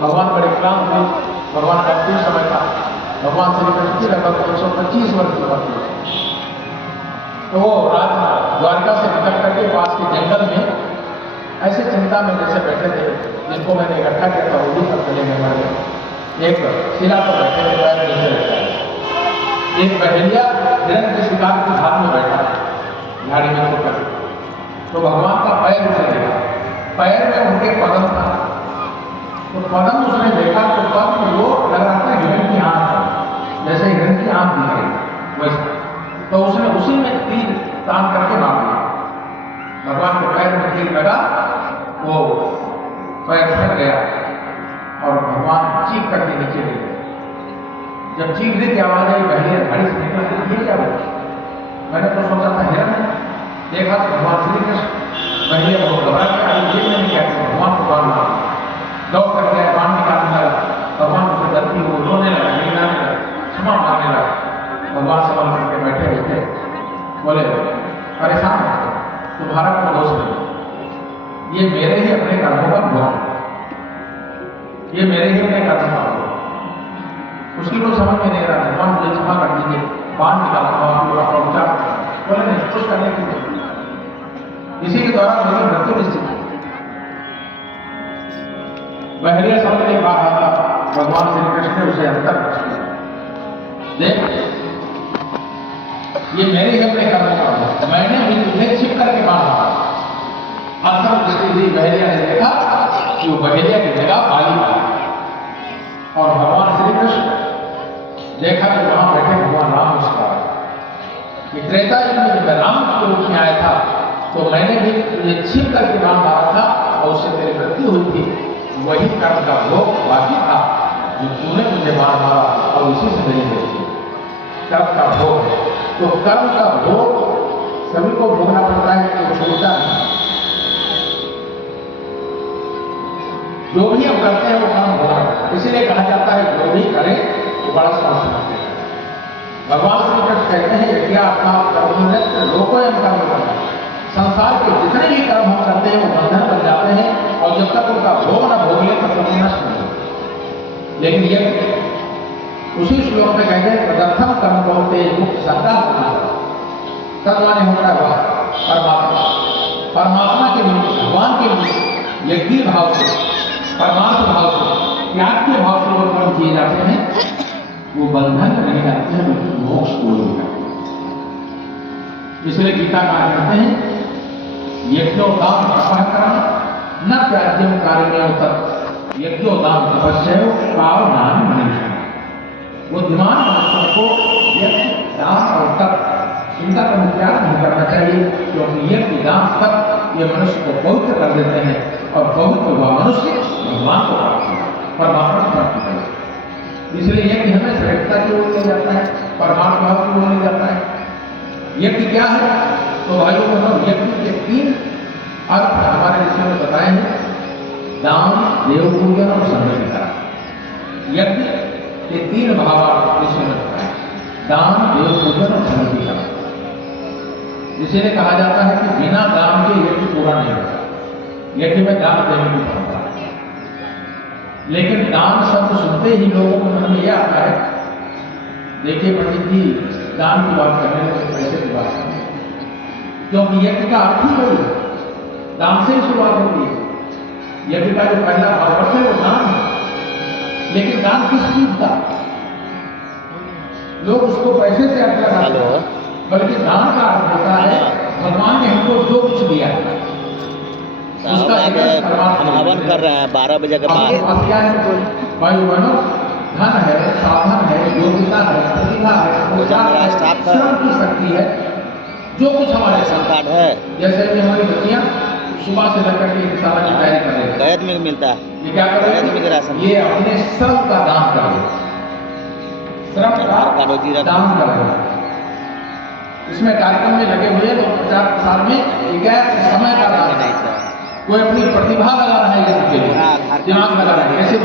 भगवान बड़े क्लांत थे। भगवान का कुछ समय था, भगवान श्री कृष्ण की लगभग 125 वर्ष की उम्र थी। तो वो रात द्वारका से निकल करके पास के जंगल में ऐसे चिंता में जैसे बैठे थे, जिनको मैंने इकट्ठा किया था वो भी सब चले गए मर गए। एक शिला पर बैठे थे, पैर नीचे रखा है। एक बहेलिया हिरण के शिकार के हाथ में बैठा है, झाड़ी में छुपकर। तो भगवान का पैर उसे देखा, पैर में उनके पदम था। तो पदम उसने देखा तो पद्म वो लग रहा था हिरण की आंख है, जैसे हिरण की आंख दिख रही वैसे। तो उसने उसी में तीर तान करके मार दिया। भगवान के पैर में तीर लगा, वो पैर फट गया और भगवान चीख करके नीचे गिर गए। जब चीखने की आवाज आई, बहेलिया झाड़ी से निकला, ये क्या हुआ? मैंने तो सोचा था हिरण है, देखा तो भगवान श्री कृष्ण। बहेलिया बहुत घबरा के आई, ये मैंने क्या किया? भगवान को बाल मारा, दौड़ करके बाण निकालने लगा। भगवान उसे गलती हो रोने लगा, गिराने लगा, क्षमा मांगने लगा। भगवान संभाल करके बैठे हुए थे, बोले परेशान हो तुम्हारा कोई दोष नहीं, ये मेरे ही अपने कर्मों का भोग, ये मेरे ही अपने कर्म का भोग। उसकी कोई समझ में नहीं रहा। भगवान मुझे क्षमा कर दीजिए, बाण निकाला पूरा उपचार। बोले नहीं, कुछ करने की नहीं, इसी के द्वारा मेरी मृत्यु निश्चित है। बहेलिया समझ नहीं पा रहा था, भगवान श्री कृष्ण ने उसे अंतर देख, ये मेरे ही अपने कर्म का भोग, मैंने भी तुझे छिप करके मारा। अंतर दृष्टि दी बहेलिया ने, देखा कि वो बहेलिया की जगह बाली था। और भगवान श्री कृष्ण देखा कि वहां बैठे भगवान राम मुस्कुराए। त्रेता युग में जब राम के रूप में आया था तो मैंने भी तुझे छिप करके बाण मारा था और उससे तेरी मृत्यु हुई थी। वही कर्म का भोग बाकी था जो तूने मुझे बाण मारा और उसी से मेरी मृत्यु। कर्म का भोग है, तो कर्म का भोग सभी को भोगना पड़ता है, तो छोड़ता नहीं। जो भी हम करते हैं वो काम भोगना पड़ता है। इसलिए कहा जाता है जो भी करे वो बड़ा समझते हैं। भगवान श्री कृष्ण कहते हैं यज्ञ आत्मा कर्म लोकोयम कर्म करना। संसार के जितने भी कर्म हम करते हैं वो बंधन बन जाते हैं और जब तक उनका भोग न भोग ले तब तक नष्ट नहीं होते। लेकिन ये उसी श्लोक में कहते हैं प्रदर्थम कर्म बहुते मुक्त सत्ता होना, तब माने होता है परमात्मा। परमात्मा के लिए, भगवान के लिए यज्ञ भाव से, परमार्थ भाव से, त्याग के भाव से वो कर्म किए जाते हैं, वो बंधन नहीं जाते हैं, बल्कि मोक्ष को ले जाते हैं। इसलिए गीता का कहते हैं यज्ञोदान तपः कर्म न त्याज्यम कार्यमेव तत् यज्ञोदान तपस्या पावनानि मनीषिणाः। बुद्धिमान मनुष्यों को यज्ञ, दान और तप इनका त्याग नहीं करना चाहिए, क्योंकि यज्ञ, दान, तप ये मनुष्य को पवित्र कर देते हैं और पवित्र हुआ मनुष्य भगवान को प्राप्त होगा, परमात्मा को प्राप्त करेगा। इसलिए यज्ञ हमें श्रेष्ठता की ओर ले जाता है, परमात्मा भाव की ओर ले जाता है। यज्ञ क्या है? तो भाइयों बहनों, यज्ञ के 3 अर्थ हमारे ऋषियों ने बताए हैं, दान, देव पूजन और संगठिता। यज्ञ के 3 भाव ऋषियों ने बताए, दान, देव पूजन और संगठिता। इसीलिए कहा जाता है कि बिना दान के यज्ञ पूरा नहीं होता, यज्ञ में दान देने की परंपरा है। लेकिन दान शब्द सुनते ही लोगों के मन में यह आता है, देखिए पंडित जी दान की बात करने लगे, पैसे की बात करने, क्योंकि यज्ञ का अर्थ ही वही है, दान से ही शुरुआत होती है। यज्ञ का जो पहला भावार्थ है वो दान है, लेकिन दान किस चीज का? लोग उसको पैसे से अर्थ लगाते हैं, बल्कि दान का अर्थ होता है भगवान ने हमको जो कुछ दिया है उसका एक हम हवन कर रहे हैं 12 बजे के बाद। क्या है भाई बहनों? धन है, साधन है, योग्यता है, प्रतिभा है, श्रम की शक्ति है, जो कुछ हमारे साथ है। जैसे कि हमारी बच्चियां सुबह से लेकर के सारा की तैयारी कर रही है, कैद में मिलता है, ये क्या कर रहे हैं? ये अपने श्रम का दान कर रहे हैं, श्रम का दान कर रहे हैं। इसमें कार्यक्रम में लगे हुए लोग प्रचार प्रसार में समय का दान, कोई अपनी प्रतिभा लगा रहा है, दिमाग लगा रहा है, कैसे